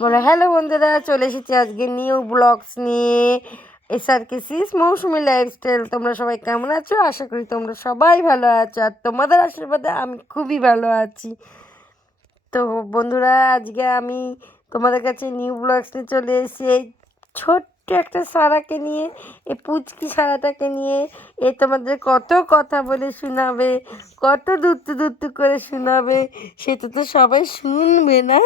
বলো হ্যালো বন্ধুরা, চলে এসেছি আজকে নিউ ব্লগস নিয়ে SRK6 মৌসুমি লাইফস্টাইল। তোমরা সবাই কেমন আছো? আশা করি তোমরা সবাই ভালো আছো, আর তোমাদের আশীর্বাদে আমি খুবই ভালো আছি। তো বন্ধুরা, আজকে আমি তোমাদের কাছে নিউ ব্লগস নিয়ে চলে এসেছি এই ছোট্ট একটা সারাকে নিয়ে, এই পুচকি সারাটাকে নিয়ে। এ তোমাদের কত কথা বলে শোনাবে, কত দূরত্ব দূরত্ব করে শোনাবে, সেটা তো সবাই শুনবে না।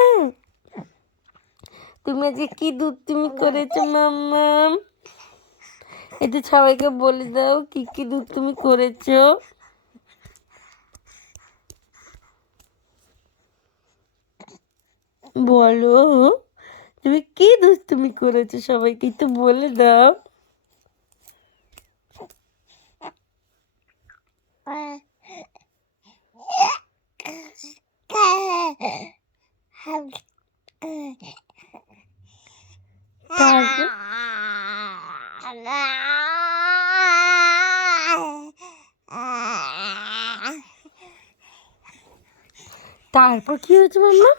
তুমি আজকে কি তুমি করেছো মাম্মাম? এটা সবাইকে বলে দাও, কি কি তুমি করেছো। বলো তুমি কি তুমি করেছো, সবাইকে একটু বলে দাও। তারপর কি হয়েছে মাম্মা?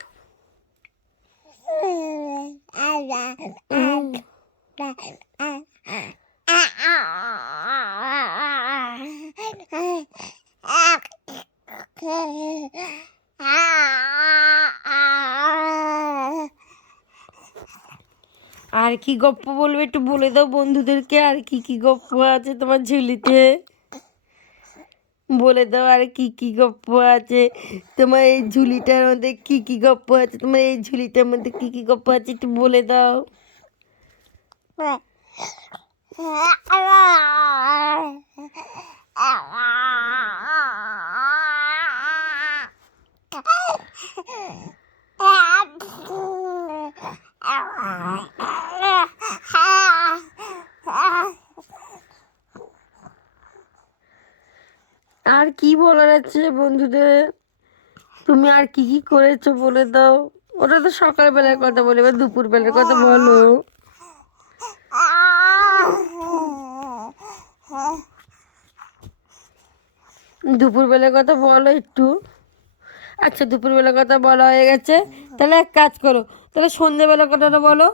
আর কি গপ্প বলবে একটু বলে দাও বন্ধুদেরকে, আর কি কি গপ্প আছে তোমার ঝুলিতে বলে দাও। আর কি কি গপ্প আছে তোমার এই ঝুলিটার মধ্যে, কি কি গপ্প আছে তোমার এই ঝুলিটার মধ্যে, কি কি গপ্প আছে একটু বলে দাও। আর কি বলার আছে বন্ধুদের? তুমি আর কি কি করেছো বলে দাও। ওটা তো সকালবেলার কথা বলে, এবার দুপুরবেলার কথা বলো। দুপুরবেলার কথা বলো একটু। আচ্ছা, দুপুরবেলার কথা বলা হয়ে গেছে, তাহলে এক কাজ করো, তাহলে সন্ধেবেলার কথাটা বলো।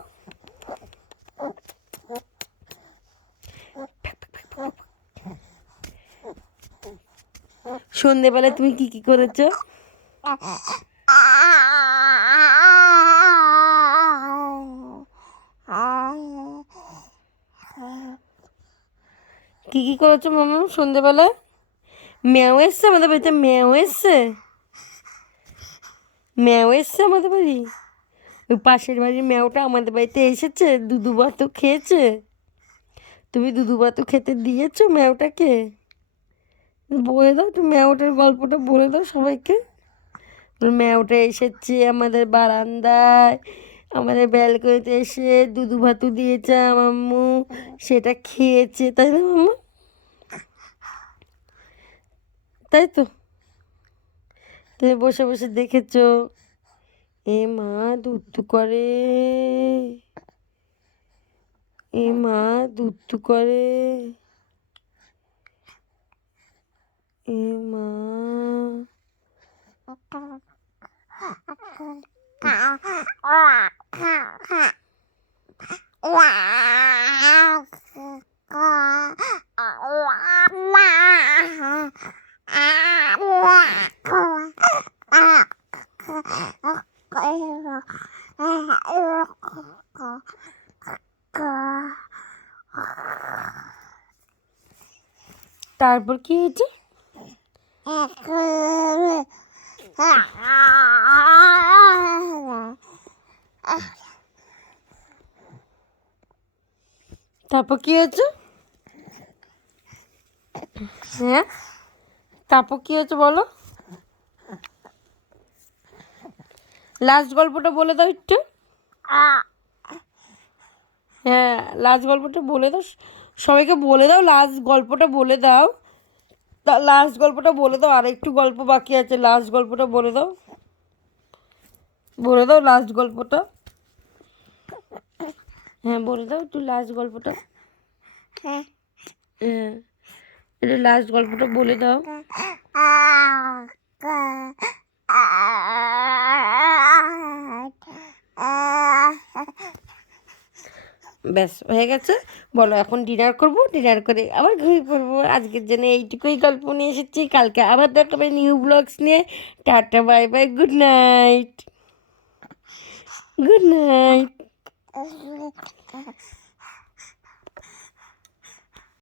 সন্ধেবেলায় তুমি কি কি করেছো? কি কি করেছো মামা সন্ধেবেলায়? ম্যাও এসছে আমাদের বাড়িতে, ম্যাও এসছে, ম্যাও এসছে আমাদের বাড়ি। ওই পাশের বাড়ির ম্যাওটা আমাদের বাড়িতে এসেছে, দুধু ভাত খেয়েছে। তুমি দুধু ভাত খেতে দিয়েছো ম্যাওটাকে? বলে দাও, তুমি ম্যাওটার গল্পটা বলে দাও সবাইকে। ম্যাওটা এসেছে আমাদের বারান্দায়, আমাদের ব্যালকনিতে এসে দুধু ভাতু দিয়েছে আম্মু, সেটা খেয়েছে, তাই না মাম্মা? তাই তো, তুমি বসে বসে দেখেছো। এ মা দুধ করে, এ মা দুধ করে, এ মা। তারপর কি হয়েছে? তারপর কি হয়েছে? হ্যাঁ, তারপর কি হয়েছে বলো। লাস্ট গল্পটা বলে দাও একটু। হ্যাঁ, লাস্ট গল্পটা বলে দাও, সবাইকে বলে দাও, লাস্ট গল্পটা বলে দাও। লাস্ট গল্পটা বলে দাও, আর একটু গল্প বাকি আছে, লাস্ট গল্পটা বলে দাও, বলে দাও লাস্ট গল্পটা। হ্যাঁ বলে দাও একটু লাস্ট গল্পটা। হ্যাঁ, এটা লাস্ট গল্পটা বলে দাও। ব্যাস হয়ে গেছে। বলো এখন ডিনার করব, ডিনার করে আবার ঘুমিয়ে পড়বো। আজকের জন্য এইটুকুই গল্প নিয়ে এসেছি, কালকে আবার দেখাবে নিউ ব্লগস নিয়ে। Tata bye bye, good night, good night.